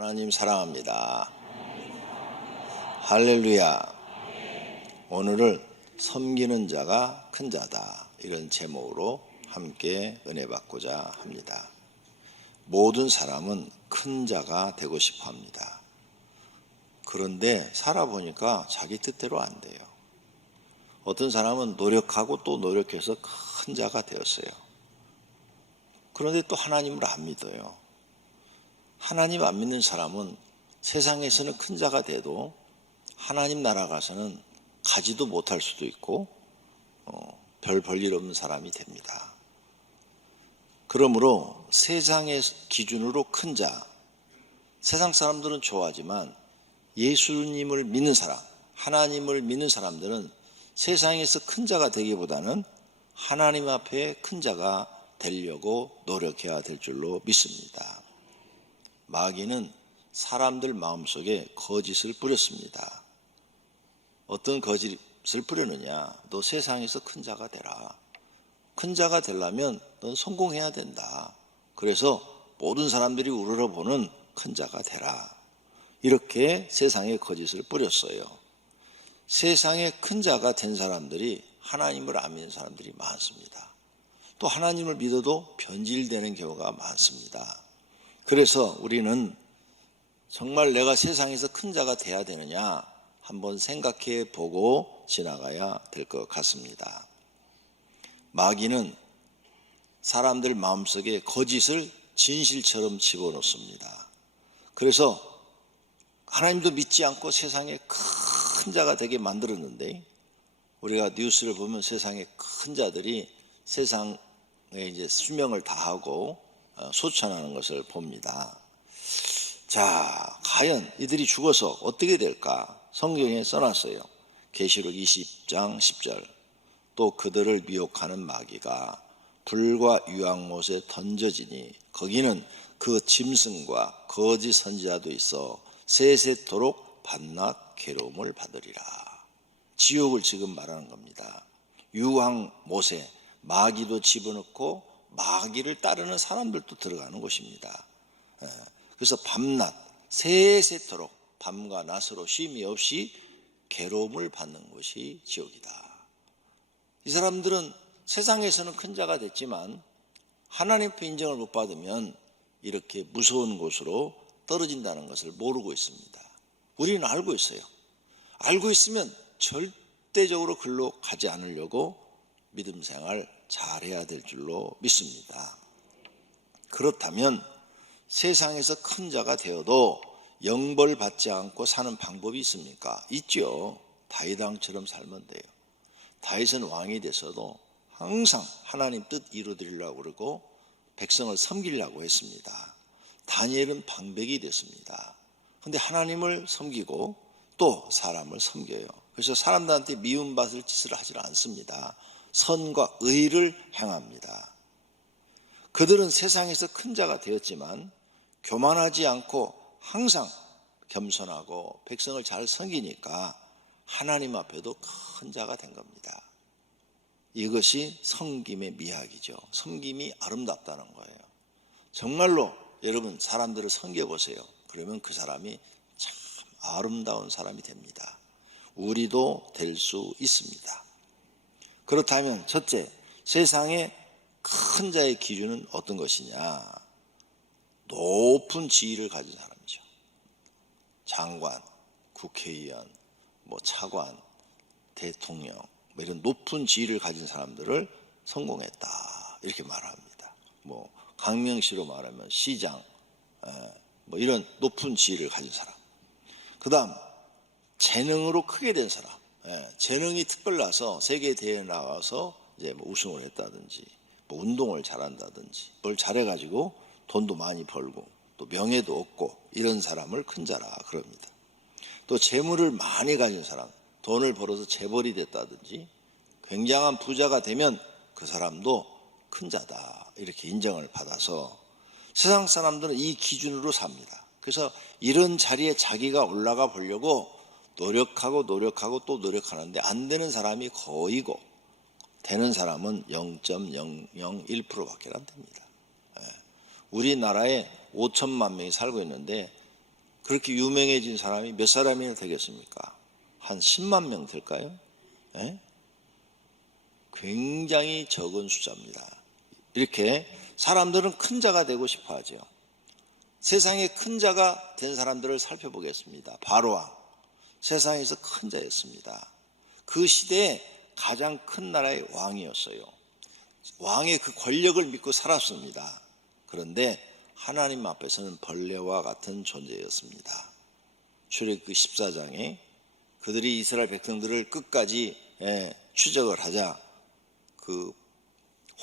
하나님 사랑합니다. 할렐루야. 오늘은 섬기는 자가 큰 자다, 이런 제목으로 함께 은혜 받고자 합니다. 모든 사람은 큰 자가 되고 싶어 합니다. 그런데 살아보니까 자기 뜻대로 안 돼요. 어떤 사람은 노력하고 또 노력해서 큰 자가 되었어요. 그런데 또 하나님을 안 믿어요. 하나님 안 믿는 사람은 세상에서는 큰 자가 돼도 하나님 나라 가서는 가지도 못할 수도 있고 별 볼일 없는 사람이 됩니다. 그러므로 세상의 기준으로 큰 자, 세상 사람들은 좋아하지만 예수님을 믿는 사람, 하나님을 믿는 사람들은 세상에서 큰 자가 되기보다는 하나님 앞에 큰 자가 되려고 노력해야 될 줄로 믿습니다. 마귀는 사람들 마음속에 거짓을 뿌렸습니다. 어떤 거짓을 뿌렸느냐? 너 세상에서 큰 자가 되라. 큰 자가 되려면 넌 성공해야 된다. 그래서 모든 사람들이 우러러보는 큰 자가 되라. 이렇게 세상에 거짓을 뿌렸어요. 세상에 큰 자가 된 사람들이 하나님을 안 믿는 사람들이 많습니다. 또 하나님을 믿어도 변질되는 경우가 많습니다. 그래서 우리는 정말 내가 세상에서 큰 자가 돼야 되느냐 한번 생각해 보고 지나가야 될 것 같습니다. 마귀는 사람들 마음속에 거짓을 진실처럼 집어넣습니다. 그래서 하나님도 믿지 않고 세상에 큰 자가 되게 만들었는데, 우리가 뉴스를 보면 세상에 큰 자들이 세상에 이제 수명을 다하고 소천하는 것을 봅니다. 자, 과연 이들이 죽어서 어떻게 될까? 성경에 써놨어요. 계시록 20장 10절. 또 그들을 미혹하는 마귀가 불과 유황못에 던져지니 거기는 그 짐승과 거짓 선지자도 있어 세세토록 밤낮 괴로움을 받으리라. 지옥을 지금 말하는 겁니다. 유황못에 마귀도 집어넣고 마귀를 따르는 사람들도 들어가는 곳입니다. 그래서 밤낮 세세토록 밤과 낮으로 쉼이 없이 괴로움을 받는 곳이 지옥이다. 이 사람들은 세상에서는 큰 자가 됐지만 하나님 앞에 인정을 못 받으면 이렇게 무서운 곳으로 떨어진다는 것을 모르고 있습니다. 우리는 알고 있어요. 알고 있으면 절대적으로 글로 가지 않으려고 믿음 생활 잘해야 될 줄로 믿습니다. 그렇다면 세상에서 큰 자가 되어도 영벌 받지 않고 사는 방법이 있습니까? 있죠. 다윗 왕처럼 살면 돼요. 다윗은 왕이 돼서도 항상 하나님 뜻 이루어드리려고 그러고 백성을 섬기려고 했습니다. 다니엘은 방백이 됐습니다. 그런데 하나님을 섬기고 또 사람을 섬겨요. 그래서 사람들한테 미움받을 짓을 하지 않습니다. 선과 의를 행합니다. 그들은 세상에서 큰 자가 되었지만 교만하지 않고 항상 겸손하고 백성을 잘 섬기니까 하나님 앞에도 큰 자가 된 겁니다. 이것이 섬김의 미학이죠. 섬김이 아름답다는 거예요. 정말로 여러분 사람들을 섬겨보세요. 그러면 그 사람이 참 아름다운 사람이 됩니다. 우리도 될 수 있습니다. 그렇다면 첫째, 세상의 큰 자의 기준은 어떤 것이냐? 높은 지위를 가진 사람이죠. 장관, 국회의원, 차관, 대통령, 이런 높은 지위를 가진 사람들을 성공했다, 이렇게 말합니다. 강명시로 말하면 시장, 이런 높은 지위를 가진 사람. 그 다음 재능으로 크게 된 사람, 재능이 특별나서 세계 대회에 나가서 이제 우승을 했다든지 운동을 잘한다든지 뭘 잘해가지고 돈도 많이 벌고 또 명예도 얻고 이런 사람을 큰 자라 그럽니다. 또 재물을 많이 가진 사람, 돈을 벌어서 재벌이 됐다든지 굉장한 부자가 되면 그 사람도 큰 자다, 이렇게 인정을 받아서 세상 사람들은 이 기준으로 삽니다. 그래서 이런 자리에 자기가 올라가 보려고 노력하고 또 노력하는데 안 되는 사람이 거의고 되는 사람은 0.001%밖에 안 됩니다. 우리나라에 5천만 명이 살고 있는데 그렇게 유명해진 사람이 몇 사람이나 되겠습니까? 한 10만 명 될까요? 예? 굉장히 적은 숫자입니다. 이렇게 사람들은 큰 자가 되고 싶어 하죠. 세상에 큰 자가 된 사람들을 살펴보겠습니다. 바로왕, 세상에서 큰 자였습니다. 그 시대에 가장 큰 나라의 왕이었어요. 왕의 그 권력을 믿고 살았습니다. 그런데 하나님 앞에서는 벌레와 같은 존재였습니다. 출애굽기 14장에 그들이 이스라엘 백성들을 끝까지 추적을 하자 그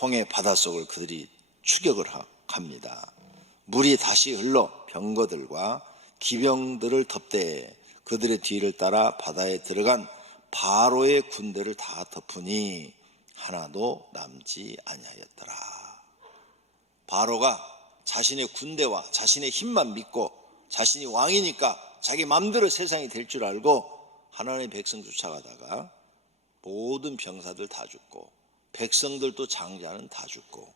홍해 바닷속을 그들이 추격을 합니다. 물이 다시 흘러 병거들과 기병들을 덮되 그들의 뒤를 따라 바다에 들어간 바로의 군대를 다 덮으니 하나도 남지 아니하였더라. 바로가 자신의 군대와 자신의 힘만 믿고 자신이 왕이니까 자기 맘대로 세상이 될 줄 알고 하나님의 백성 쫓아가다가 모든 병사들 다 죽고 백성들도 장자는 다 죽고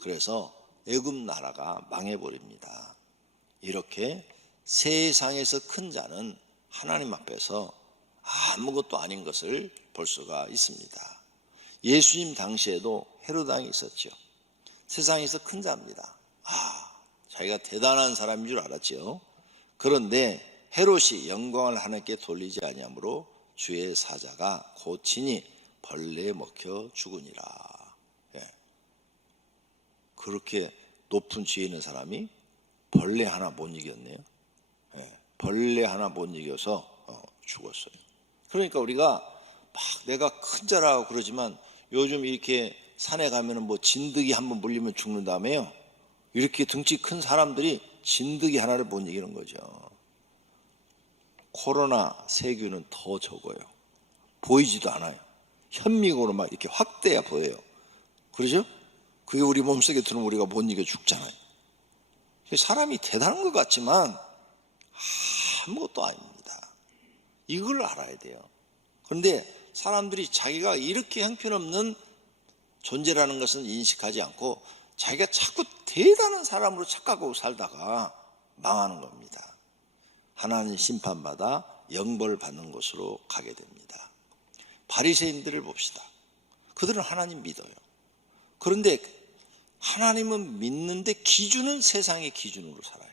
그래서 애굽 나라가 망해버립니다. 이렇게 세상에서 큰 자는 하나님 앞에서 아무것도 아닌 것을 볼 수가 있습니다. 예수님 당시에도 헤롯 왕이 있었죠. 세상에서 큰 자입니다. 자기가 대단한 사람인 줄 알았죠. 그런데 헤롯이 영광을 하나님께 돌리지 아니하므로 주의 사자가 고치니 벌레에 먹혀 죽으니라. 그렇게 높은 지혜 있는 사람이 벌레 하나 못 이겼네요. 벌레 하나 못 이겨서 죽었어요. 그러니까 우리가 막 내가 큰 자라고 그러지만 요즘 이렇게 산에 가면은 뭐 진드기 한번 물리면 죽는다며요. 이렇게 등치 큰 사람들이 진드기 하나를 못 이기는 거죠. 코로나 세균은 더 적어요. 보이지도 않아요. 현미경으로 막 이렇게 확대야 보여요. 그러죠? 그게 우리 몸속에 들어오면 우리가 못 이겨 죽잖아요. 사람이 대단한 것 같지만 아무것도 아닙니다. 이걸 알아야 돼요. 그런데 사람들이 자기가 이렇게 형편없는 존재라는 것은 인식하지 않고 자기가 자꾸 대단한 사람으로 착각하고 살다가 망하는 겁니다. 하나님 심판받아 영벌 받는 곳으로 가게 됩니다. 바리새인들을 봅시다. 그들은 하나님 믿어요. 그런데 하나님은 믿는데 기준은 세상의 기준으로 살아요.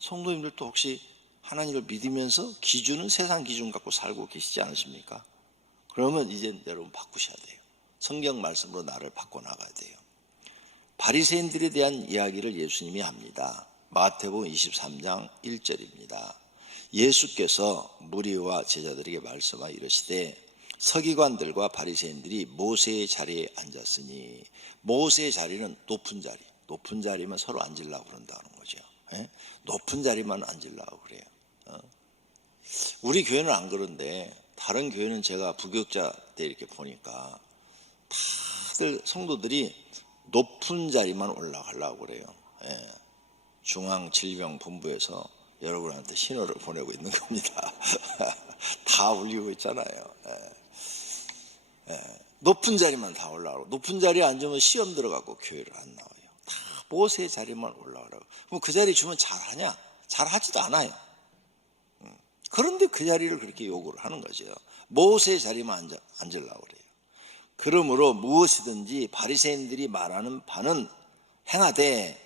성도님들도 혹시 하나님을 믿으면서 기준은 세상 기준 갖고 살고 계시지 않으십니까? 그러면 이제 여러분 바꾸셔야 돼요. 성경 말씀으로 나를 바꿔나가야 돼요. 바리새인들에 대한 이야기를 예수님이 합니다. 마태복음 23장 1절입니다. 예수께서 무리와 제자들에게 말씀하여 이르시되 서기관들과 바리새인들이 모세의 자리에 앉았으니 모세의 자리는 높은 자리, 높은 자리만 서로 앉으려고 그런다는 거죠. 높은 자리만 앉으려고 그래요. 우리 교회는 안 그런데 다른 교회는 제가 부교육자 때 이렇게 보니까 다들 성도들이 높은 자리만 올라가려고 그래요. 중앙질병본부에서 여러분한테 신호를 보내고 있는 겁니다. 다 울리고 있잖아요. 높은 자리만 다 올라가고 높은 자리에 앉으면 시험 들어가고 교회를 안 나와요. 다 모세의 자리만 올라가라고. 그럼 그 자리 주면 잘하냐? 잘하지도 않아요. 그런데 그 자리를 그렇게 요구를 하는 거죠. 모세의 자리만 앉으려고 그래요. 그러므로 무엇이든지 바리새인들이 말하는 바는 행하되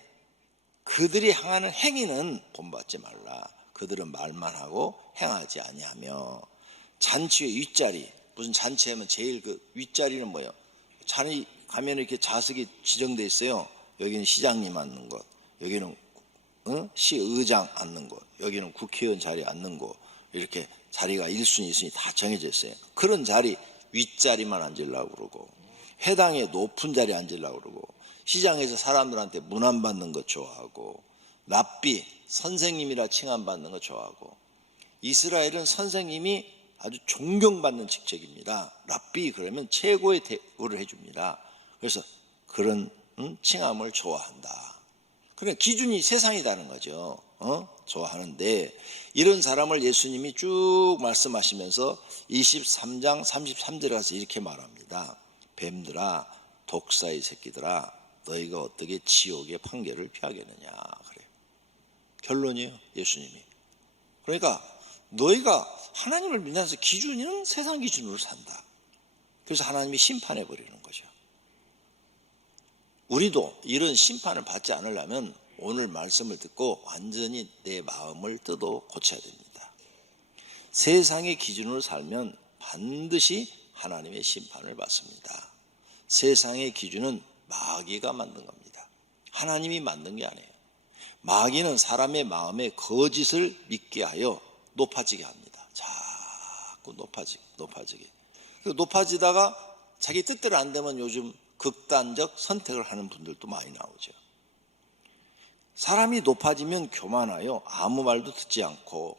그들이 행하는 행위는 본받지 말라. 그들은 말만 하고 행하지 아니하며 잔치의 윗자리, 무슨 잔치하면 제일 그 윗자리는 뭐예요? 자리 가면 이렇게 좌석이 지정돼 있어요. 여기는 시장님 앉는 곳, 여기는 시의장 앉는 곳, 여기는 국회의원 자리 앉는 곳, 이렇게 자리가 1순위, 2순위 다 정해져 있어요. 그런 자리 윗자리만 앉으려고 그러고 회당에 높은 자리에 앉으려고 그러고 시장에서 사람들한테 문안받는 거 좋아하고 랍비, 선생님이라 칭함받는 거 좋아하고 이스라엘은 선생님이 아주 존경받는 직책입니다. 랍비 그러면 최고의 대우를 해줍니다. 그래서 그런 칭함을 좋아한다. 그러니까 기준이 세상이라는 거죠. 좋아하는데 이런 사람을 예수님이 쭉 말씀하시면서 23장 33절에 가서 이렇게 말합니다. 뱀들아 독사의 새끼들아 너희가 어떻게 지옥의 판결을 피하겠느냐 그래요. 결론이에요. 예수님이. 그러니까 너희가 하나님을 믿는 기준은 세상 기준으로 산다. 그래서 하나님이 심판해 버리는 거죠. 우리도 이런 심판을 받지 않으려면 오늘 말씀을 듣고 완전히 내 마음을 뜯어 고쳐야 됩니다. 세상의 기준으로 살면 반드시 하나님의 심판을 받습니다. 세상의 기준은 마귀가 만든 겁니다. 하나님이 만든 게 아니에요. 마귀는 사람의 마음에 거짓을 믿게 하여 높아지게 합니다. 자꾸 높아지게. 높아지다가 자기 뜻대로 안 되면 요즘 극단적 선택을 하는 분들도 많이 나오죠. 사람이 높아지면 교만하여 아무 말도 듣지 않고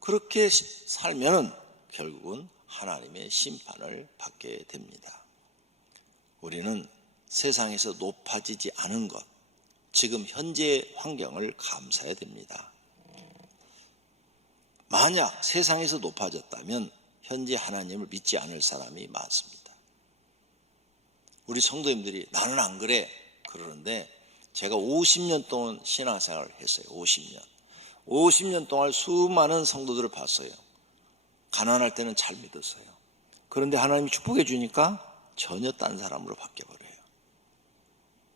그렇게 살면 결국은 하나님의 심판을 받게 됩니다. 우리는 세상에서 높아지지 않은 것, 지금 현재의 환경을 감사해야 됩니다. 만약 세상에서 높아졌다면 현재 하나님을 믿지 않을 사람이 많습니다. 우리 성도님들이 나는 안 그래 그러는데 제가 50년 동안 신앙생활을 했어요. 50년 동안 수많은 성도들을 봤어요. 가난할 때는 잘 믿었어요. 그런데 하나님이 축복해 주니까 전혀 딴 사람으로 바뀌어버려요.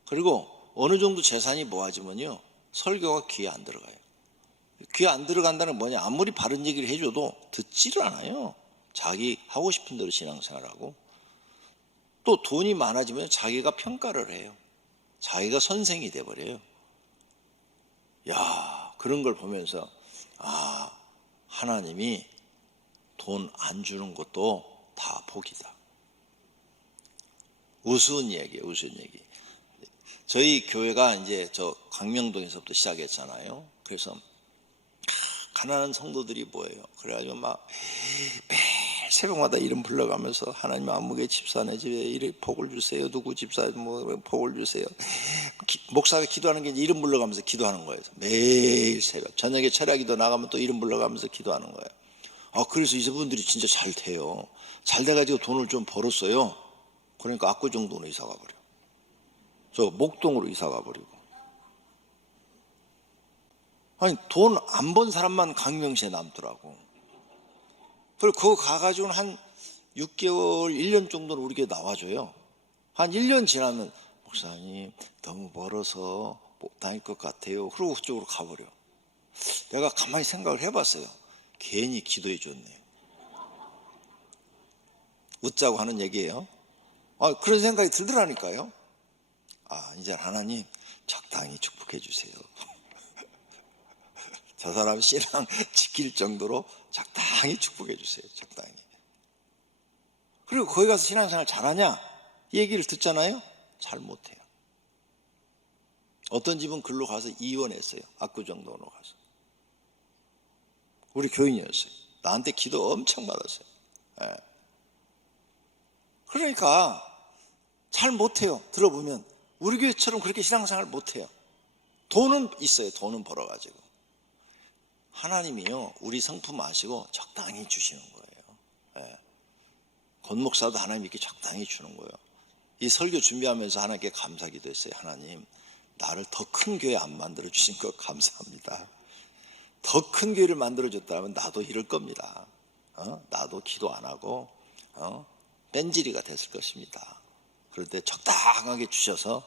그리고 어느 정도 재산이 모아지면요 설교가 귀에 안 들어가요. 귀에 안 들어간다는 게 뭐냐, 아무리 바른 얘기를 해줘도 듣지를 않아요. 자기 하고 싶은 대로 신앙생활하고, 또 돈이 많아지면 자기가 평가를 해요. 자기가 선생이 돼버려요. 야, 그런 걸 보면서 하나님이 돈 안 주는 것도 다 복이다. 우스운 얘기예요. 우스운 얘기. 저희 교회가 이제 저 광명동에서부터 시작했잖아요. 그래서 가난한 성도들이 뭐예요? 그래가지고 막 매일 새벽마다 이름 불러가면서 하나님 안목의 집사네 집에 이름 복을 주세요. 누구 집사 뭐 복을 주세요. 목사가 기도하는 게 이름 불러가면서 기도하는 거예요. 매일 새벽 저녁에 철야기도 나가면 또 이름 불러가면서 기도하는 거예요. 그래서 이분들이 진짜 잘 돼요. 잘 돼가지고 돈을 좀 벌었어요. 그러니까 압구정동으로 이사 가버려. 저 목동으로 이사 가버리고. 아니 돈 안 번 사람만 강명시에 남더라고. 그리고 그거 가가지고는 한 6개월, 1년 정도는 우리 교회 나와줘요. 한 1년 지나면 목사님 너무 멀어서 못 다닐 것 같아요. 그러고 그쪽으로 가버려. 내가 가만히 생각을 해봤어요. 괜히 기도해 줬네요. 웃자고 하는 얘기예요. 그런 생각이 들더라니까요. 이제 하나님 적당히 축복해 주세요. 저 사람 신앙 지킬 정도로 적당히 축복해 주세요. 적당히. 그리고 거기 가서 신앙생활 잘하냐? 얘기를 듣잖아요. 잘 못해요. 어떤 집은 글로 가서 이혼했어요. 압구정동으로 가서. 우리 교인이었어요. 나한테 기도 엄청 받았어요. 네. 그러니까 잘 못해요. 들어보면 우리 교회처럼 그렇게 신앙생활 못해요. 돈은 있어요. 돈은 벌어가지고. 하나님이요 우리 성품 아시고 적당히 주시는 거예요. 네. 권 목사도 하나님 이렇게 적당히 주는 거예요. 이 설교 준비하면서 하나님께 감사기도 했어요. 하나님 나를 더 큰 교회 안 만들어 주신 것 감사합니다. 더 큰 교회를 만들어 줬다면 나도 이럴 겁니다. 나도 기도 안 하고 뺀질이가 됐을 것입니다. 그런데 적당하게 주셔서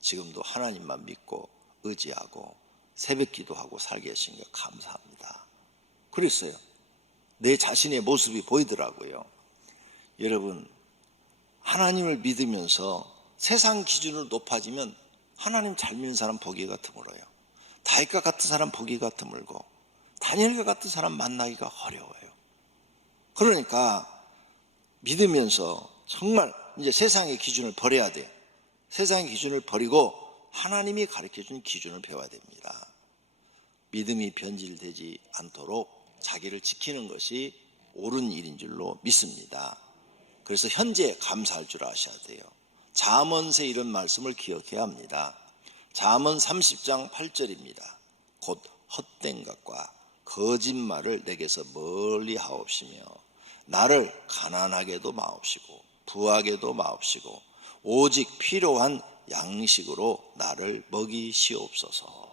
지금도 하나님만 믿고 의지하고 새벽 기도하고 살게 하신 것 감사합니다. 그랬어요. 내 자신의 모습이 보이더라고요. 여러분 하나님을 믿으면서 세상 기준으로 높아지면 하나님 잘 믿는 사람 보기가 드물어요. 다윗과 같은 사람 보기가 드물고 다니엘과 같은 사람 만나기가 어려워요. 그러니까 믿으면서 정말 이제 세상의 기준을 버려야 돼요. 세상의 기준을 버리고 하나님이 가르쳐준 기준을 배워야 됩니다. 믿음이 변질되지 않도록 자기를 지키는 것이 옳은 일인 줄로 믿습니다. 그래서 현재 감사할 줄 아셔야 돼요. 잠언서에 이런 말씀을 기억해야 합니다. 잠언 30장 8절입니다. 곧 헛된 것과 거짓말을 내게서 멀리 하옵시며 나를 가난하게도 마옵시고 부하게도 마옵시고 오직 필요한 양식으로 나를 먹이시옵소서.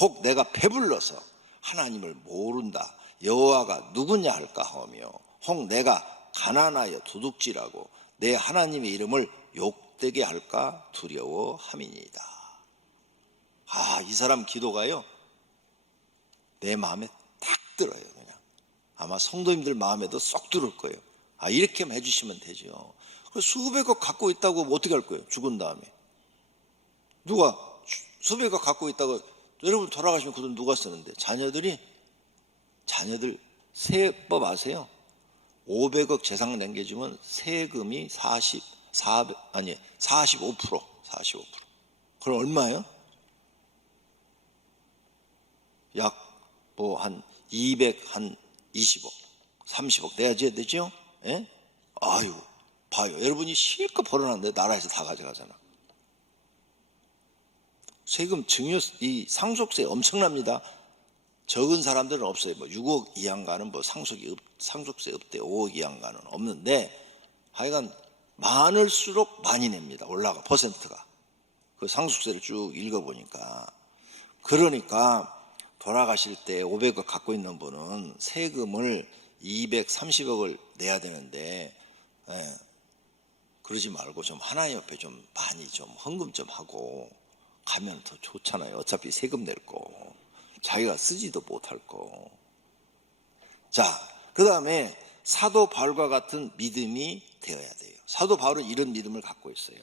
혹 내가 배불러서 하나님을 모른다. 여호와가 누구냐 할까 하며 혹 내가 가난하여 도둑질하고 내 하나님의 이름을 욕되게 할까 두려워함이니이다. 이 사람 기도가요, 내 마음에 딱 들어요. 그냥 아마 성도님들 마음에도 쏙 들을 거예요. 이렇게만 해주시면 되죠. 수백억 갖고 있다고 어떻게 할 거예요? 죽은 다음에 누가 수백억 갖고 있다고, 여러분 돌아가시면 그 돈 누가 쓰는데? 자녀들 세법 아세요? 500억 재산 남겨주면 세금이 45%. 그럼 얼마예요? 약 한 220억, 30억 내야지 되죠? 예? 아유, 봐요. 여러분이 실컷 벌어놨는데 나라에서 다 가져가잖아. 세금 이 상속세 엄청납니다. 적은 사람들은 없어요. 6억 이하가는 상속세 없대. 5억 이하가는 없는데 하여간 많을수록 많이 냅니다. 올라가 퍼센트가. 그 상속세를 쭉 읽어보니까. 그러니까 돌아가실 때 500억 갖고 있는 분은 세금을 230억을 내야 되는데, 그러지 말고 좀 하나님 옆에 좀 많이 좀 헌금 좀 하고 가면 더 좋잖아요. 어차피 세금 낼 거, 자기가 쓰지도 못할 거. 자, 그 다음에 사도 바울과 같은 믿음이 되어야 돼요. 사도 바울은 이런 믿음을 갖고 있어요.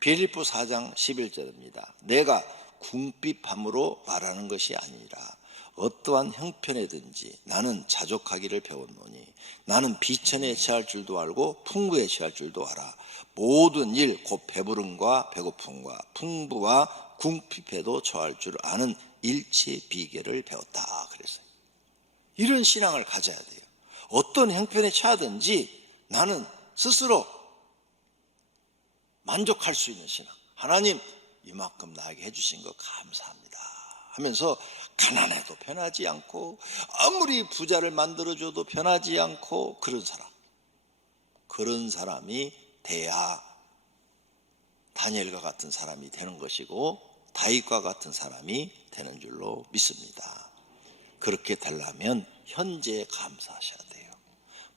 빌립보 4장 11절입니다. 내가 궁핍함으로 말하는 것이 아니라 어떠한 형편에든지 나는 자족하기를 배웠노니 나는 비천에 처할 줄도 알고 풍부에 처할 줄도 알아. 모든 일 곧 배부름과 배고픔과 풍부와 궁핍에도 처할 줄 아는 일치 비결을 배웠다 그랬어요. 이런 신앙을 가져야 돼요. 어떤 형편에 처하든지 나는 스스로 만족할 수 있는 신앙. 하나님 이만큼 나에게 해주신 거 감사합니다 하면서 가난해도 변하지 않고 아무리 부자를 만들어줘도 변하지 않고 그런 사람이 돼야 다니엘과 같은 사람이 되는 것이고 다윗과 같은 사람이 되는 줄로 믿습니다. 그렇게 되려면 현재에 감사하셔야 돼요.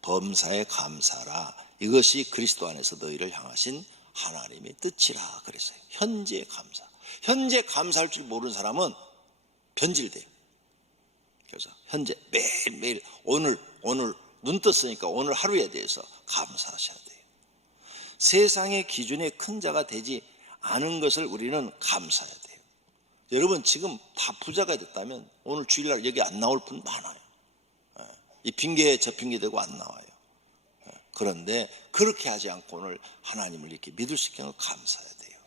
범사에 감사라. 이것이 그리스도 안에서 너희를 향하신 하나님의 뜻이라 그랬어요. 현재 감사. 현재 감사할 줄 모르는 사람은 변질돼요. 그래서 현재 매일매일 오늘 눈 떴으니까 오늘 하루에 대해서 감사하셔야 돼요. 세상의 기준에 큰 자가 되지 않은 것을 우리는 감사해야 돼요. 여러분 지금 다 부자가 됐다면 오늘 주일날 여기 안 나올 분 많아요. 이 핑계에 저 핑계 대고 안 나와요. 그런데 그렇게 하지 않고 오늘 하나님을 이렇게 믿을 수 있는 걸 감사해야 돼요.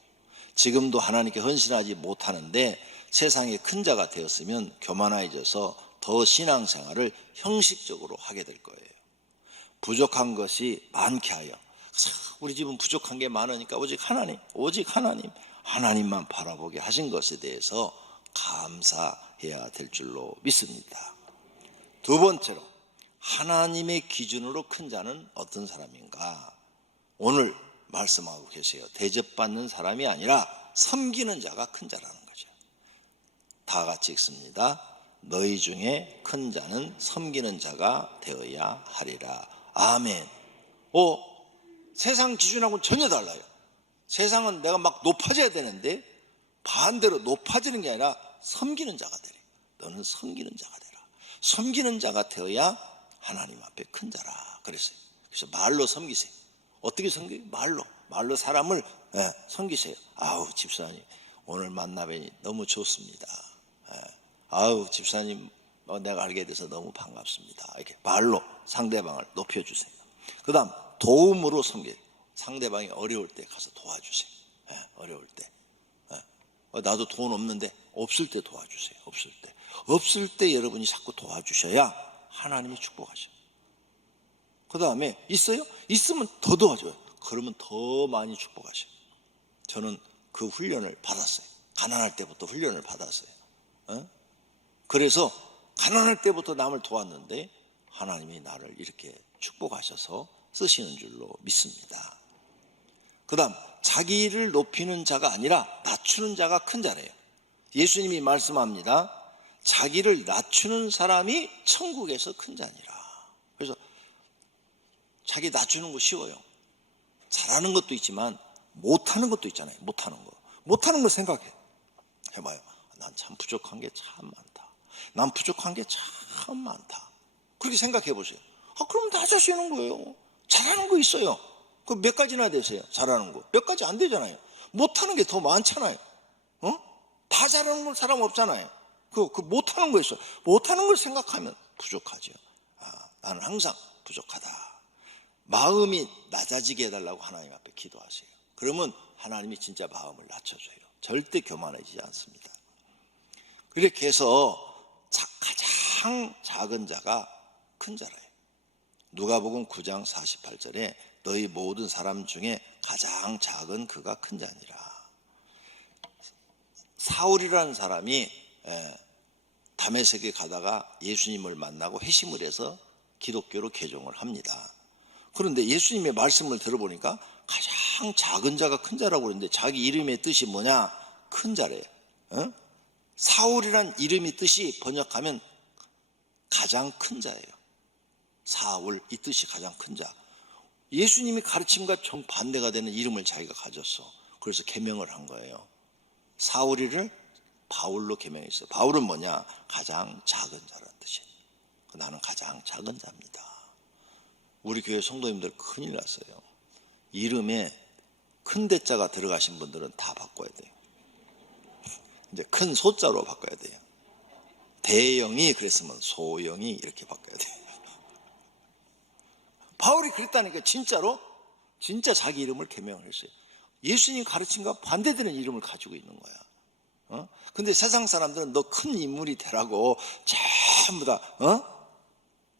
지금도 하나님께 헌신하지 못하는데 세상에 큰 자가 되었으면 교만해져서 더 신앙생활을 형식적으로 하게 될 거예요. 부족한 것이 많게 하여, 우리 집은 부족한 게 많으니까 오직 하나님만 바라보게 하신 것에 대해서 감사해야 될 줄로 믿습니다. 두 번째로, 하나님의 기준으로 큰 자는 어떤 사람인가? 오늘 말씀하고 계세요. 대접받는 사람이 아니라 섬기는 자가 큰 자라는 거죠. 다 같이 읽습니다. 너희 중에 큰 자는 섬기는 자가 되어야 하리라. 아멘. 세상 기준하고는 전혀 달라요. 세상은 내가 막 높아져야 되는데 반대로 높아지는 게 아니라 섬기는 자가 되래. 너는 섬기는 자가 되라. 섬기는 자가 되어야 하나님 앞에 큰 자라 그랬어요. 그래서 말로 섬기세요. 어떻게 섬겨요? 말로 사람을 섬기세요. 아우 집사님 오늘 만나뵈니 너무 좋습니다. 아우 집사님 내가 알게 돼서 너무 반갑습니다. 이렇게 말로 상대방을 높여주세요. 그 다음 도움으로 섬겨요. 상대방이 어려울 때 가서 도와주세요. 어려울 때. 나도 돈 없는데 없을 때 도와주세요. 없을 때 여러분이 자꾸 도와주셔야 하나님이 축복하셔요. 그 다음에 있어요? 있으면 더 도와줘요. 그러면 더 많이 축복하셔요. 저는 그 훈련을 받았어요. 가난할 때부터 훈련을 받았어요. 그래서 가난할 때부터 남을 도왔는데 하나님이 나를 이렇게 축복하셔서 쓰시는 줄로 믿습니다. 그 다음 자기를 높이는 자가 아니라 낮추는 자가 큰 자래요. 예수님이 말씀합니다. 자기를 낮추는 사람이 천국에서 큰 자니라. 그래서 자기 낮추는 거 쉬워요. 잘하는 것도 있지만 못하는 것도 있잖아요. 못하는 거 생각해. 해봐요. 난 참 부족한 게 참 많다. 난 부족한 게 참 많다. 그렇게 생각해 보세요. 그럼 낮아지는 거예요. 잘하는 거 있어요. 그 몇 가지나 되세요. 잘하는 거. 몇 가지 안 되잖아요. 못하는 게 더 많잖아요. 다 잘하는 사람 없잖아요. 그 못하는 거 있어요. 못하는 걸 생각하면 부족하죠. 나는 항상 부족하다. 마음이 낮아지게 해달라고 하나님 앞에 기도하세요. 그러면 하나님이 진짜 마음을 낮춰줘요. 절대 교만해지지 않습니다. 이렇게 해서 가장 작은 자가 큰 자래요. 누가복음 9장 48절에 너희 모든 사람 중에 가장 작은 그가 큰 자니라. 사울이라는 사람이 다메섹에 가다가 예수님을 만나고 회심을 해서 기독교로 개종을 합니다. 그런데 예수님의 말씀을 들어보니까 가장 작은 자가 큰 자라고 그러는데 자기 이름의 뜻이 뭐냐? 큰 자래요. 사울이란 이름의 뜻이 번역하면 가장 큰 자예요. 사울, 이 뜻이 가장 큰 자. 예수님이 가르침과 정반대가 되는 이름을 자기가 가졌어. 그래서 계명을 한 거예요. 사울이를 바울로 계명했어요. 바울은 뭐냐? 가장 작은 자라는 뜻이에요. 나는 가장 작은 자입니다. 우리 교회 성도님들 큰일 났어요. 이름에 큰 대자가 들어가신 분들은 다 바꿔야 돼요. 이제 큰 소자로 바꿔야 돼요. 대영이 그랬으면 소영이 이렇게 바꿔야 돼요. 바울이 그랬다니까. 진짜로 진짜 자기 이름을 계명을 했어요. 예수님 가르침과 반대되는 이름을 가지고 있는 거야. 근데 세상 사람들은 너 큰 인물이 되라고 전부 다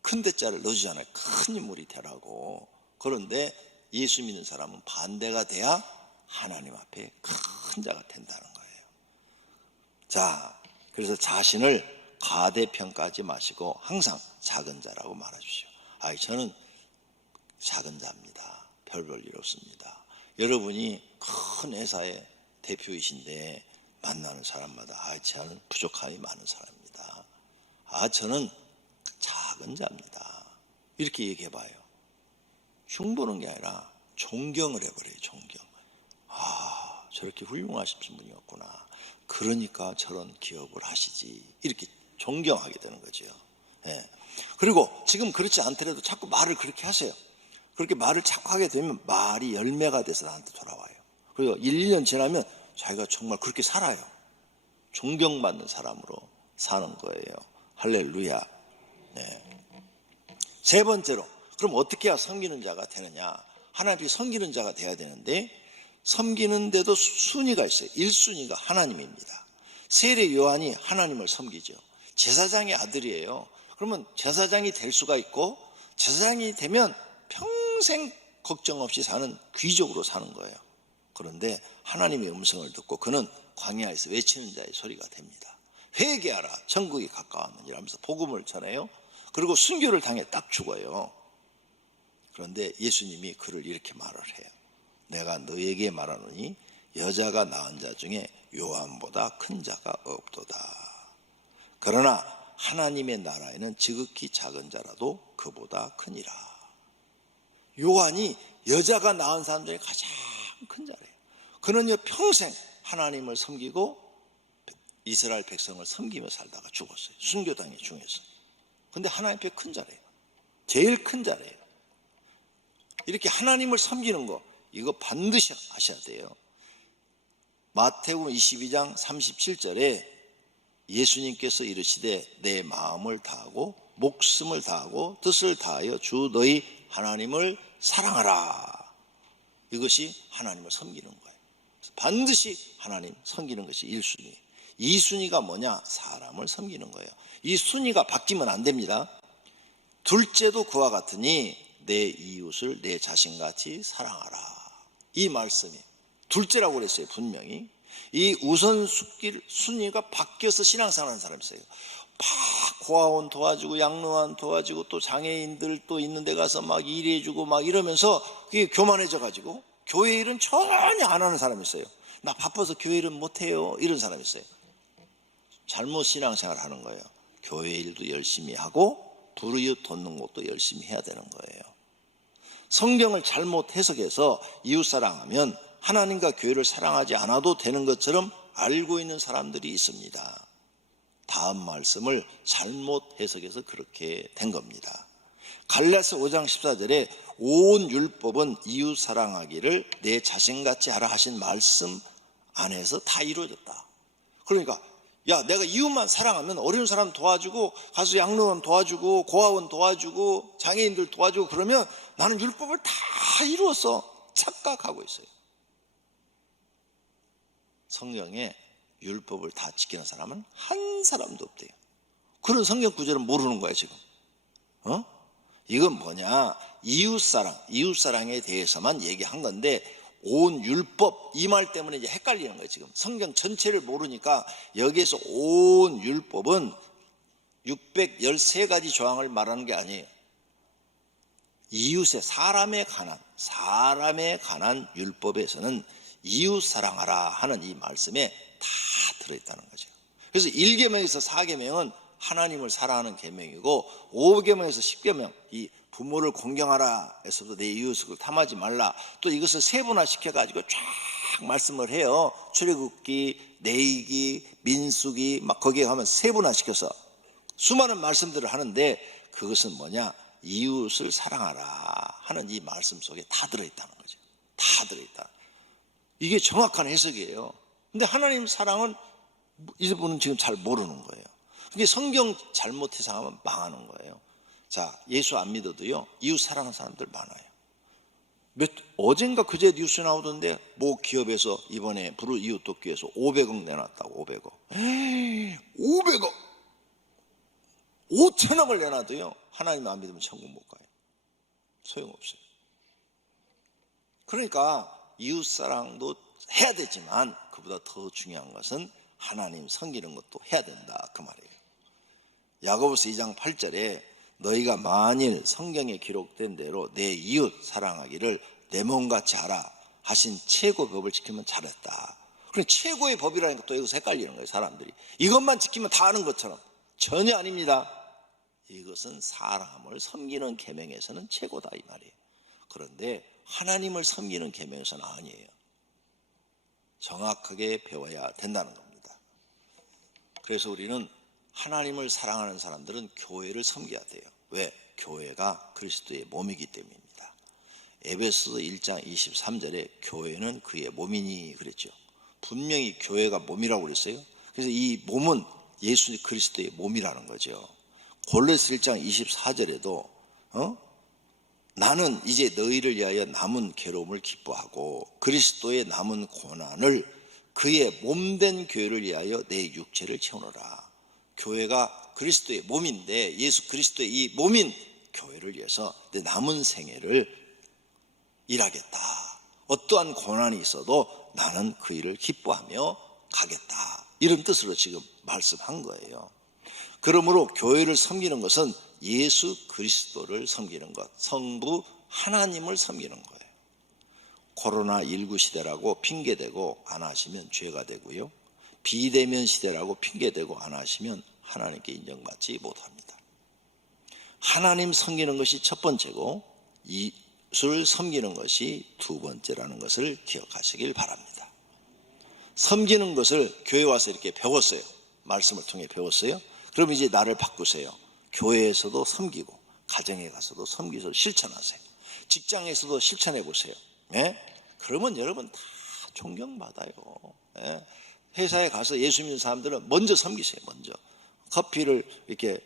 큰 대자를 넣어주잖아요. 큰 인물이 되라고. 그런데 예수 믿는 사람은 반대가 돼야 하나님 앞에 큰 자가 된다는 거예요. 자, 그래서 자신을 과대평가하지 마시고 항상 작은 자라고 말해주시오. 저는 작은 자입니다. 별 볼 일 없습니다. 여러분이 큰 회사의 대표이신데 만나는 사람마다 저는 부족함이 많은 사람입니다. 저는 작은 자입니다. 이렇게 얘기해봐요. 흉보는 게 아니라 존경을 해버려요. 존경. 저렇게 훌륭하신 분이었구나. 그러니까 저런 기업을 하시지. 이렇게 존경하게 되는 거죠. 그리고 지금 그렇지 않더라도 자꾸 말을 그렇게 하세요. 그렇게 말을 자꾸 하게 되면 말이 열매가 돼서 나한테 돌아와요. 그리고 1, 2년 지나면 자기가 정말 그렇게 살아요. 존경받는 사람으로 사는 거예요. 할렐루야. 세 번째로, 그럼 어떻게 해야 섬기는 자가 되느냐? 하나님이 섬기는 자가 돼야 되는데 섬기는데도 순위가 있어요. 1순위가 하나님입니다. 세례 요한이 하나님을 섬기죠. 제사장의 아들이에요. 그러면 제사장이 될 수가 있고 제사장이 되면 평생 걱정 없이 사는 귀족으로 사는 거예요. 그런데 하나님의 음성을 듣고 그는 광야에서 외치는 자의 소리가 됩니다. 회개하라, 천국이 가까웠느니라 하면서 복음을 전해요. 그리고 순교를 당해 딱 죽어요. 그런데 예수님이 그를 이렇게 말을 해요. 내가 너에게 말하노니 여자가 낳은 자 중에 요한보다 큰 자가 없도다. 그러나 하나님의 나라에는 지극히 작은 자라도 그보다 크니라. 요한이 여자가 낳은 사람 중에 가장 큰 자래요. 그는요 평생 하나님을 섬기고 이스라엘 백성을 섬기며 살다가 죽었어요. 순교당해 중에서. 근데 하나님 앞에 큰 자래요. 제일 큰 자래요. 이렇게 하나님을 섬기는 거 이거 반드시 하셔야 돼요. 마태복음 22장 37절에 예수님께서 이르시되 내 마음을 다하고 목숨을 다하고 뜻을 다하여 주 너희 하나님을 사랑하라. 이것이 하나님을 섬기는 거예요. 반드시 하나님 섬기는 것이 1순위. 2순위가 뭐냐? 사람을 섬기는 거예요. 이 순위가 바뀌면 안 됩니다. 둘째도 그와 같으니 내 이웃을 내 자신같이 사랑하라. 이 말씀이 둘째라고 그랬어요. 분명히. 이 우선순위가 바뀌어서 신앙생활하는 사람이 있어요. 막 고아원 도와주고 양로원 도와주고 또 장애인들 또 있는 데 가서 막 일해주고 막 이러면서 그게 교만해져 가지고 교회 일은 전혀 안 하는 사람이 있어요. 나 바빠서 교회 일은 못해요. 이런 사람이 있어요. 잘못 신앙생활 하는 거예요. 교회 일도 열심히 하고 불이웃 돕는 것도 열심히 해야 되는 거예요. 성경을 잘못 해석해서 이웃사랑하면 하나님과 교회를 사랑하지 않아도 되는 것처럼 알고 있는 사람들이 있습니다. 다음 말씀을 잘못 해석해서 그렇게 된 겁니다. 갈라디아서 5장 14절에 온 율법은 이웃 사랑하기를 내 자신같이 하라 하신 말씀 안에서 다 이루어졌다. 그러니까 야, 내가 이웃만 사랑하면 어려운 사람 도와주고 가수 양로원 도와주고 고아원 도와주고 장애인들 도와주고 그러면 나는 율법을 다 이루었어 착각하고 있어요. 성경에 율법을 다 지키는 사람은 한 사람도 없대요. 그런 성경 구절은 모르는 거야 지금. 이건 뭐냐, 이웃사랑에 대해서만 얘기한 건데 온 율법 이 말 때문에 이제 헷갈리는 거예요. 지금 성경 전체를 모르니까 여기에서 온 율법은 613가지 조항을 말하는 게 아니에요. 이웃의 사람에 관한 율법에서는 이웃 사랑하라 하는 이 말씀에 다 들어있다는 거죠. 그래서 1계명에서 4계명은 하나님을 사랑하는 계명이고 5계명에서 10계명 이 부모를 공경하라 에서도 내 이웃을 탐하지 말라, 또 이것을 세분화시켜가지고 쫙 말씀을 해요. 출애굽기, 레위기, 민수기 막 거기에 가면 세분화시켜서 수많은 말씀들을 하는데 그것은 뭐냐, 이웃을 사랑하라 하는 이 말씀 속에 다 들어있다는 거죠. 다 들어있다. 이게 정확한 해석이에요. 근데 하나님 사랑은 이분은 지금 잘 모르는 거예요. 그게 성경 잘못 해석하면 망하는 거예요. 자, 예수 안 믿어도요 이웃 사랑하는 사람들 많아요. 어젠가 그제 뉴스 나오던데 뭐 기업에서 이번에 불우 이웃 돕기위해서 500억 내놨다고. 500억 5천억을 내놔도요 하나님 안 믿으면 천국 못 가요. 소용없어요. 그러니까 이웃사랑도 해야 되지만 그보다 더 중요한 것은 하나님 섬기는 것도 해야 된다 그 말이에요. 야고보서 2장 8절에 너희가 만일 성경에 기록된 대로 내 이웃 사랑하기를 내 몸같이 하라 하신 최고 법을 지키면 잘했다. 그럼 최고의 법이라니까 또 여기서 헷갈리는 거예요. 사람들이 이것만 지키면 다 아는 것처럼. 전혀 아닙니다. 이것은 사람을 섬기는 계명에서는 최고다 이 말이에요. 그런데 하나님을 섬기는 계명에서는 아니에요. 정확하게 배워야 된다는 겁니다. 그래서 우리는 하나님을 사랑하는 사람들은 교회를 섬겨야 돼요. 왜? 교회가 그리스도의 몸이기 때문입니다. 에베소서 1장 23절에 교회는 그의 몸이니 그랬죠. 분명히 교회가 몸이라고 그랬어요. 그래서 이 몸은 예수 그리스도의 몸이라는 거죠. 골로새 1장 24절에도 나는 이제 너희를 위하여 남은 괴로움을 기뻐하고 그리스도의 남은 고난을 그의 몸된 교회를 위하여 내 육체를 채우노라. 교회가 그리스도의 몸인데 예수 그리스도의 이 몸인 교회를 위해서 내 남은 생애를 일하겠다. 어떠한 고난이 있어도 나는 그 일을 기뻐하며 가겠다. 이런 뜻으로 지금 말씀한 거예요. 그러므로 교회를 섬기는 것은 예수 그리스도를 섬기는 것, 성부 하나님을 섬기는 거예요. 코로나19 시대라고 핑계대고 안 하시면 죄가 되고요, 비대면 시대라고 핑계대고 안 하시면 하나님께 인정받지 못합니다. 하나님 섬기는 것이 첫 번째고 이웃을 섬기는 것이 두 번째라는 것을 기억하시길 바랍니다. 섬기는 것을 교회 와서 이렇게 배웠어요. 말씀을 통해 배웠어요. 그럼 이제 나를 바꾸세요. 교회에서도 섬기고 가정에 가서도 섬기서 실천하세요. 직장에서도 실천해 보세요. 네? 그러면 여러분 다 존경받아요. 네? 회사에 가서 예수 믿는 사람들은 먼저 섬기세요. 먼저 커피를 이렇게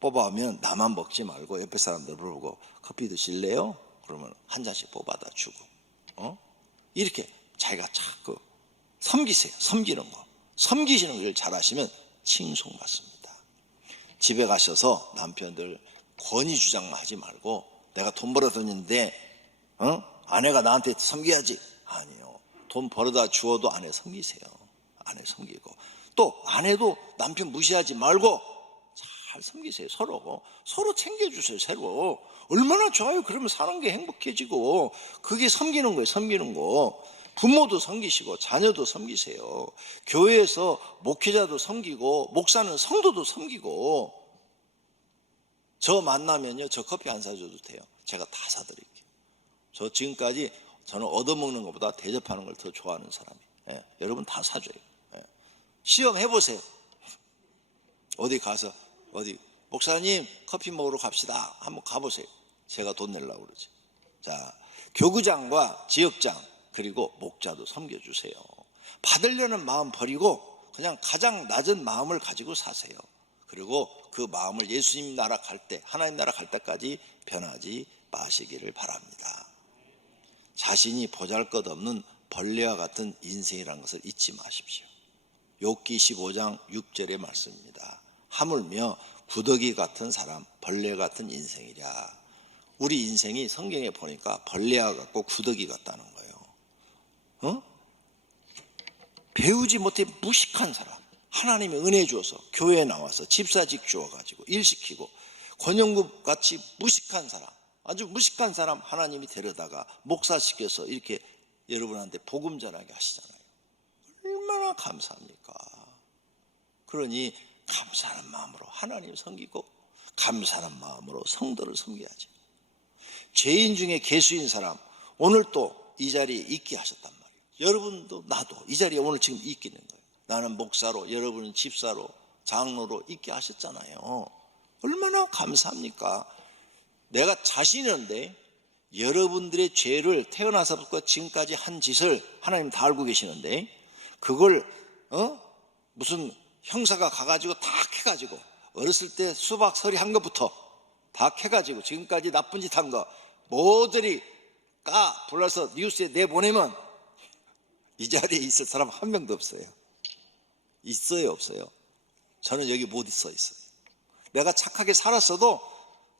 뽑아오면 나만 먹지 말고 옆에 사람들 물어보고 커피 드실래요? 그러면 한 잔씩 뽑아다 주고 이렇게 자기가 자꾸 섬기세요. 섬기는 거, 섬기시는 걸 잘하시면 칭송받습니다. 집에 가셔서 남편들 권위 주장만 하지 말고 내가 돈 벌어뒀는데 아내가 나한테 섬겨야지. 아니요. 돈 벌어다 주어도 아내 섬기세요. 아내 섬기고 또 아내도 남편 무시하지 말고 잘 섬기세요. 서로 챙겨주세요. 서로 얼마나 좋아요. 그러면 사는 게 행복해지고 그게 섬기는 거예요. 섬기는 거. 부모도 섬기시고 자녀도 섬기세요. 교회에서 목회자도 섬기고 목사는 성도도 섬기고. 저 만나면요, 저 커피 안 사줘도 돼요. 제가 다 사드릴게요. 저 지금까지 저는 얻어먹는 것보다 대접하는 걸 더 좋아하는 사람이에요. 예, 여러분 다 사줘요. 예. 시험 해보세요. 어디 가서 목사님 커피 먹으러 갑시다. 한번 가보세요. 제가 돈 내려고 그러지. 자, 교구장과 지역장 그리고 목자도 섬겨주세요. 받으려는 마음 버리고 그냥 가장 낮은 마음을 가지고 사세요. 그리고 그 마음을 예수님 나라 갈 때, 하나님 나라 갈 때까지 변하지 마시기를 바랍니다. 자신이 보잘것없는 벌레와 같은 인생이라는 것을 잊지 마십시오. 욥기 15장 6절의 말씀입니다. 하물며 구더기 같은 사람, 벌레 같은 인생이랴. 우리 인생이 성경에 보니까 벌레와 같고 구더기 같다는 거예요. 배우지 못해 무식한 사람, 하나님이 은혜 주어서 교회에 나와서 집사직 주어가지고 일시키고 권영국 같이 무식한 사람, 아주 무식한 사람 하나님이 데려다가 목사시켜서 이렇게 여러분한테 복음 전하게 하시잖아요. 얼마나 감사합니까? 그러니 감사하는 마음으로 하나님 섬기고 감사하는 마음으로 성도를 섬겨야죠. 죄인 중에 괴수인 사람, 오늘 또 이 자리에 있게 하셨단 말이에요. 여러분도 나도 이 자리에 오늘 지금 있게 된 거예요. 나는 목사로, 여러분은 집사로, 장로로 있게 하셨잖아요. 얼마나 감사합니까? 내가 자신 있는데 여러분들의 죄를 태어나서부터 지금까지 한 짓을 하나님 다 알고 계시는데 그걸 무슨 형사가 가가지고 다 캐가지고 어렸을 때 수박 서리 한 것부터 다 캐가지고 지금까지 나쁜 짓 한 거 모조리 불러서 뉴스에 내보내면 이 자리에 있을 사람 한 명도 없어요. 있어요, 없어요? 저는 여기 못 있어요. 내가 착하게 살았어도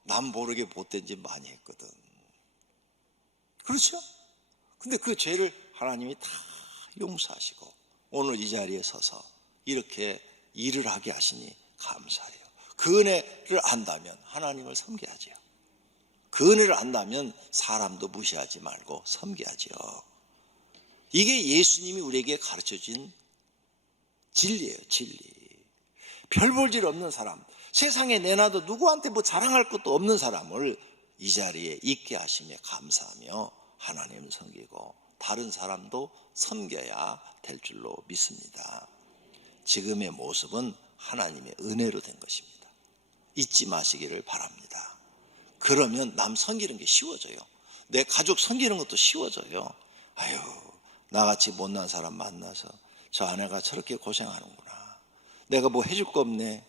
남 모르게 못된 짓 많이 했거든. 그렇죠? 근데 그 죄를 하나님이 다 용서하시고 오늘 이 자리에 서서 이렇게 일을 하게 하시니 감사해요. 그 은혜를 안다면 하나님을 섬겨야죠. 그 은혜를 안다면 사람도 무시하지 말고 섬겨야죠. 이게 예수님이 우리에게 가르쳐준 진리예요, 진리. 별 볼 일 없는 사람, 세상에 내놔도 누구한테 뭐 자랑할 것도 없는 사람을 이 자리에 있게 하심에 감사하며 하나님을 섬기고 다른 사람도 섬겨야 될 줄로 믿습니다. 지금의 모습은 하나님의 은혜로 된 것입니다. 잊지 마시기를 바랍니다. 그러면 남 섬기는 게 쉬워져요. 내 가족 섬기는 것도 쉬워져요. 아유, 나같이 못난 사람 만나서 저 아내가 저렇게 고생하는구나. 내가 뭐 해줄 거 없네.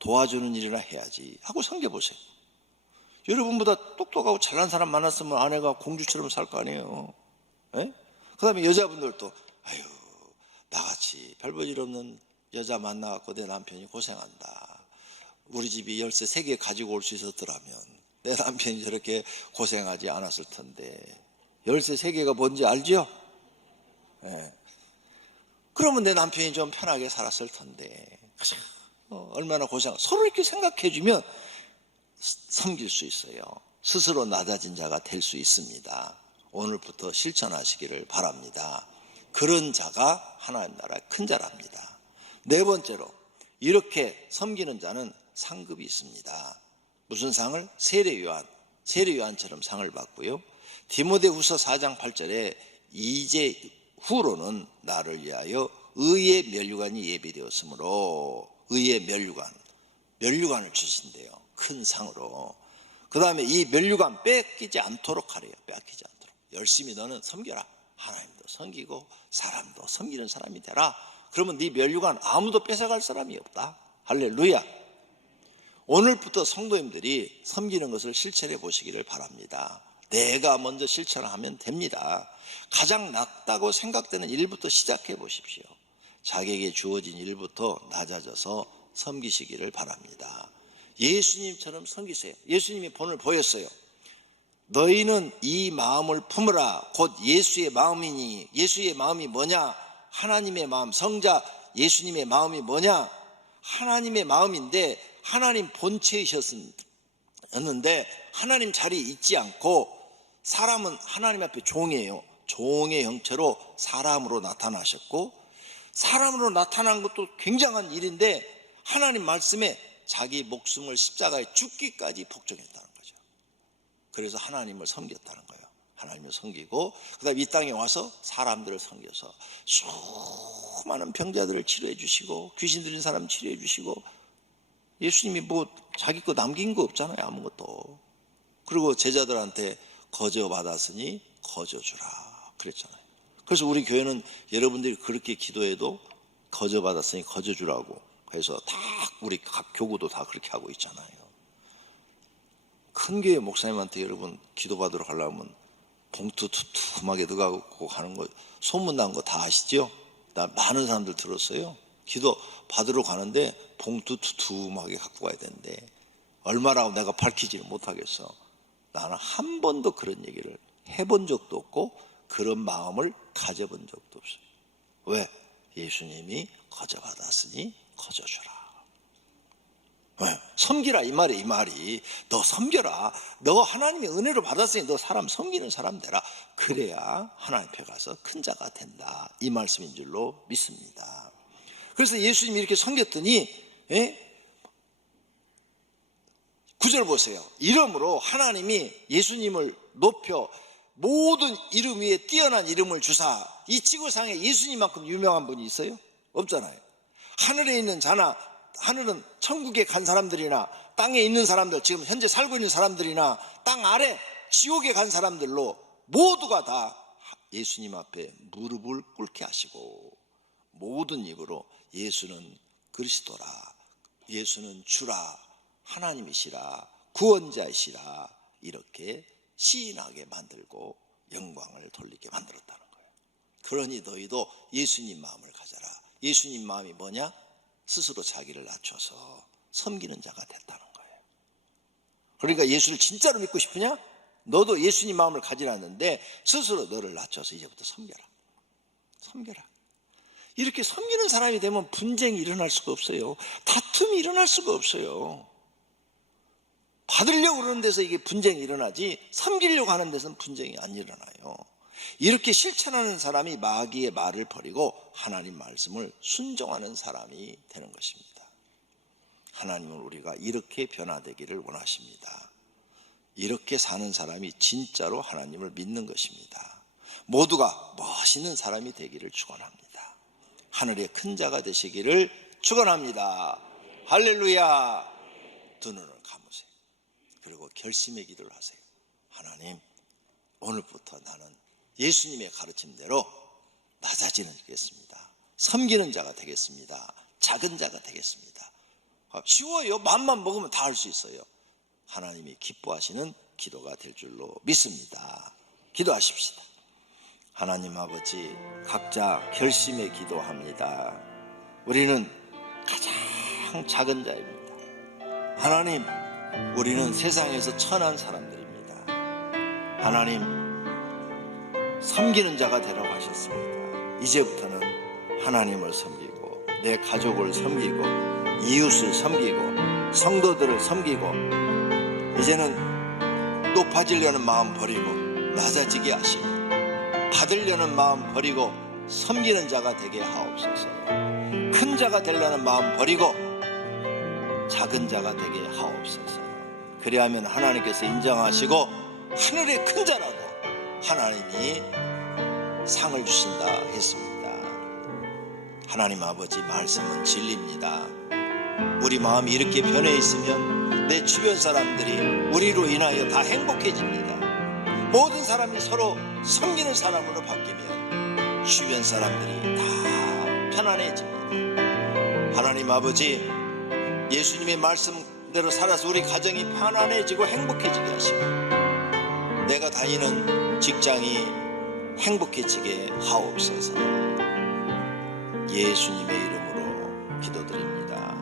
도와주는 일이나 해야지 하고 섬겨보세요. 여러분보다 똑똑하고 잘난 사람 만났으면 아내가 공주처럼 살 거 아니에요. 그 다음에 여자분들도 아유, 나같이 별 볼 일 없는 여자 만나갖고 내 남편이 고생한다. 우리 집이 열쇠 3개 가지고 올 수 있었더라면 내 남편이 저렇게 고생하지 않았을 텐데. 열쇠 3개가 뭔지 알죠? 그러면 내 남편이 좀 편하게 살았을 텐데. 얼마나 서로 이렇게 생각해주면 섬길 수 있어요. 스스로 낮아진 자가 될 수 있습니다. 오늘부터 실천하시기를 바랍니다. 그런 자가 하나님 나라의 큰 자랍니다. 네 번째로 이렇게 섬기는 자는 상급이 있습니다. 무슨 상을? 세례요한처럼 상을 받고요. 디모데후서 4장 8절에 이제 후로는 나를 위하여 의의 면류관이 예비되었으므로 의의 면류관을 주신대요. 큰 상으로. 그 다음에 이 면류관 뺏기지 않도록 하래요. 뺏기지 않도록. 열심히 너는 섬겨라. 하나님도 섬기고 사람도 섬기는 사람이 되라. 그러면 네 면류관 아무도 뺏어갈 사람이 없다. 할렐루야. 오늘부터 성도님들이 섬기는 것을 실천해 보시기를 바랍니다. 내가 먼저 실천하면 됩니다. 가장 낫다고 생각되는 일부터 시작해 보십시오. 자기에게 주어진 일부터 낮아져서 섬기시기를 바랍니다. 예수님처럼 섬기세요. 예수님이 본을 보였어요. 너희는 이 마음을 품으라. 곧 예수의 마음이니. 예수의 마음이 뭐냐? 하나님의 마음. 성자 예수님의 마음이 뭐냐? 하나님의 마음인데 하나님 본체이셨는데 하나님 자리에 있지 않고 사람은 하나님 앞에 종이에요. 종의 형체로 사람으로 나타나셨고, 사람으로 나타난 것도 굉장한 일인데 하나님 말씀에 자기 목숨을 십자가에 죽기까지 복종했다는 거죠. 그래서 하나님을 섬겼다는 거예요. 하나님을 섬기고 그다음 이 땅에 와서 사람들을 섬겨서 수많은 병자들을 치료해 주시고 귀신 들린 사람 치료해 주시고, 예수님이 뭐 자기 거 남긴 거 없잖아요, 아무것도. 그리고 제자들한테 거저 받았으니 거저 주라 그랬잖아요. 그래서 우리 교회는 여러분들이 그렇게 기도해도 거저 받았으니 거저 주라고 해서 다 우리 각 교구도 다 그렇게 하고 있잖아요. 큰 교회 목사님한테 여러분 기도받으러 가려면 봉투 두툼하게 넣어가고 가는 거 소문 난 거 다 아시죠? 나 많은 사람들 들었어요. 기도 받으러 가는데 봉투 두툼하게 갖고 가야 되는데 얼마라고 내가 밝히지를 못하겠어. 나는 한 번도 그런 얘기를 해본 적도 없고 그런 마음을 가져본 적도 없어요. 왜? 예수님이 거저 받았으니 거저 주라. 왜? 섬기라 이 말이. 너 섬겨라. 너 하나님의 은혜로 받았으니 너 사람 섬기는 사람 되라. 그래야 하나님 앞에 가서 큰 자가 된다. 이 말씀인 줄로 믿습니다. 그래서 예수님이 이렇게 섬겼더니 9절 보세요. 이름으로 하나님이 예수님을 높여 모든 이름 위에 뛰어난 이름을 주사. 이 지구상에 예수님만큼 유명한 분이 있어요? 없잖아요. 하늘에 있는 자나, 하늘은 천국에 간 사람들이나 땅에 있는 사람들, 지금 현재 살고 있는 사람들이나 땅 아래 지옥에 간 사람들로 모두가 다 예수님 앞에 무릎을 꿇게 하시고 모든 입으로 예수는 그리스도라, 예수는 주라, 하나님이시라, 구원자이시라 이렇게 시인하게 만들고 영광을 돌리게 만들었다는 거예요. 그러니 너희도 예수님 마음을 가져라. 예수님 마음이 뭐냐? 스스로 자기를 낮춰서 섬기는 자가 됐다는 거예요. 그러니까 예수를 진짜로 믿고 싶으냐? 너도 예수님 마음을 가지라는데 스스로 너를 낮춰서 이제부터 섬겨라. 이렇게 섬기는 사람이 되면 분쟁이 일어날 수가 없어요. 다툼이 일어날 수가 없어요. 받으려고 그러는 데서 이게 분쟁이 일어나지 섬기려고 하는 데서는 분쟁이 안 일어나요. 이렇게 실천하는 사람이 마귀의 말을 버리고 하나님 말씀을 순종하는 사람이 되는 것입니다. 하나님은 우리가 이렇게 변화되기를 원하십니다. 이렇게 사는 사람이 진짜로 하나님을 믿는 것입니다. 모두가 멋있는 사람이 되기를 축원합니다. 하늘의 큰 자가 되시기를 축원합니다. 할렐루야. 두 눈을 감으세요. 그리고 결심의 기도를 하세요. 하나님, 오늘부터 나는 예수님의 가르침대로 낮아지겠습니다. 섬기는 자가 되겠습니다. 작은 자가 되겠습니다. 쉬워요. 맘만 먹으면 다 할 수 있어요. 하나님이 기뻐하시는 기도가 될 줄로 믿습니다. 기도하십시다. 하나님 아버지, 각자 결심의 기도합니다. 우리는 가장 작은 자입니다. 하나님, 우리는 세상에서 천한 사람들입니다. 하나님, 섬기는 자가 되라고 하셨습니다. 이제부터는 하나님을 섬기고 내 가족을 섬기고 이웃을 섬기고 성도들을 섬기고 이제는 높아지려는 마음 버리고 낮아지게 하시고 받으려는 마음 버리고 섬기는 자가 되게 하옵소서. 큰 자가 되려는 마음 버리고 작은 자가 되게 하옵소서. 그리하면 하나님께서 인정하시고 하늘의 큰 자라도 하나님이 상을 주신다 했습니다. 하나님 아버지, 말씀은 진리입니다. 우리 마음이 이렇게 변해 있으면 내 주변 사람들이 우리로 인하여 다 행복해집니다. 모든 사람이 서로 섬기는 사람으로 바뀌면 주변 사람들이 다 편안해집니다. 하나님 아버지, 예수님의 말씀대로 살아서 우리 가정이 편안해지고 행복해지게 하시고 내가 다니는 직장이 행복해지게 하옵소서. 예수님의 이름으로 기도드립니다.